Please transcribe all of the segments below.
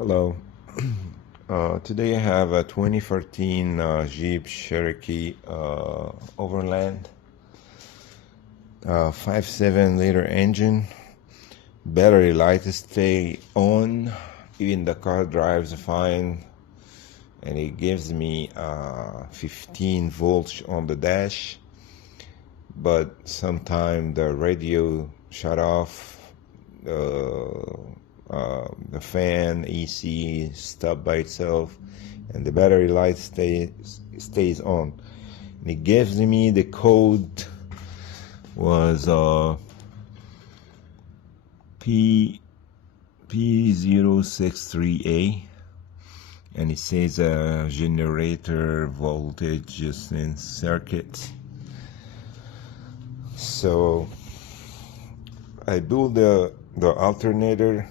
Hello. Today I have a 2014 Jeep Cherokee Overland, 5.7 liter engine. Battery light stay on, even the car drives fine, and it gives me 15 volts on the dash. But sometimes the radio shut off. The fan, AC stop by itself, and the battery light stays on. And it gives me the code was P063A, and it says generator voltage adjustment circuit. So I built the alternator.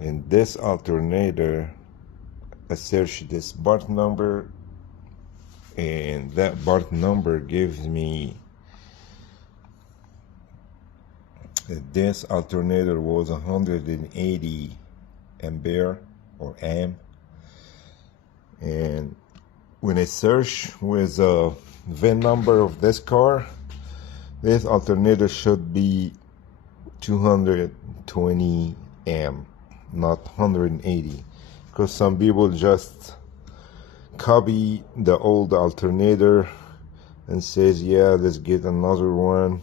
In this alternator, I search this part number, and that part number gives me this alternator was 180 ampere or amp. And when I search with the VIN number of this car, this alternator should be 220 amp, not 180, because some people just copy the old alternator and says, yeah, let's get another one,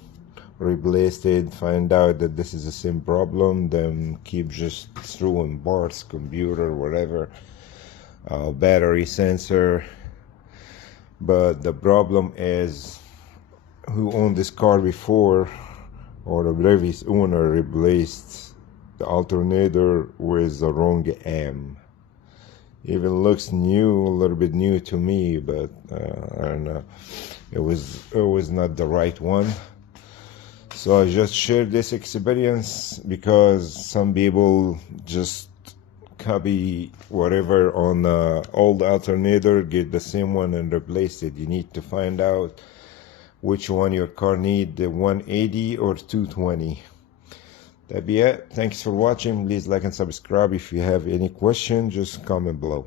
replace it, find out that this is the same problem, then keep just throwing parts, computer, whatever, battery, sensor. But the problem is who owned this car before, or the previous owner replaced the alternator with the wrong amp. Even looks new, a little bit new to me, but I don't know, it was not the right one. So I just shared this experience because some people just copy whatever on the old alternator, get the same one and replace it. You need to find out which one your car need, the 180 or 220. That be it. Thanks for watching. Please like and subscribe. If you have any question, just comment below.